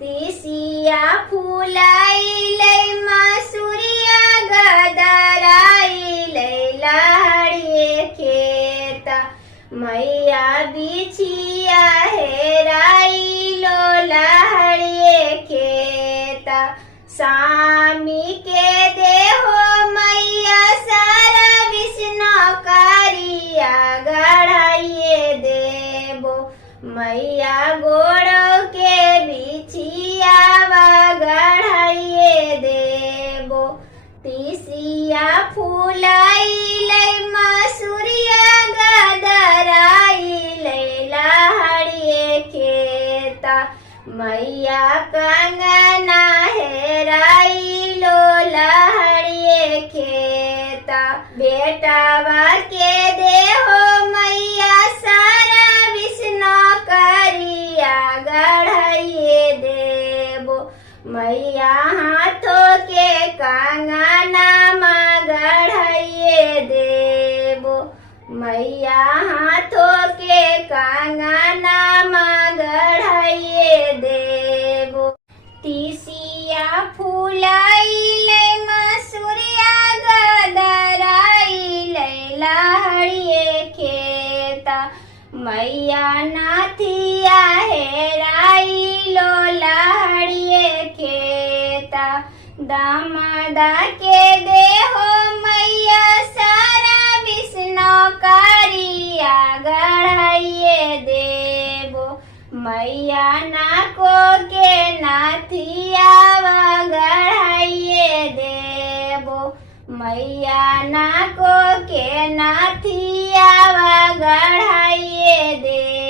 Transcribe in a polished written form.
तीसिया फूलाई लई मसूरिया गदराई लई लहड़िए खेत मैया बिछिया हेराई लो लहड़िए खेत स्वामी के देहो मैया सारा विष्णु कारिया गढ़ाइए देबो मैया गोड़ों के बिछिया गढ़ाइए देबो तीसिया फूलाई लई मसूरिया गदराई लई लहड़िए खेता मैया कंगना हेराई लो लहड़िए खेता बेटावा के देहो मैया सारा विष्णु करिया गढ़ाइए देबो मैया हाथों के कंगना माँ गढ़ाइए देबो मैया हाथों के कंगना माँ गढ़ाइए देबो तीसिया फूलाई लई मसूरिया गदराई लई लहड़िए खेता मैया नाथिया हेराई लो लहड़िए खेता दामादा के देहो मैया सारा विष्णु कारिया गढ़ाइए देबो मैया नाको के नाथिया गढ़ाइए देबो मैया नाको के नाथिया गढ़ाइए देबो।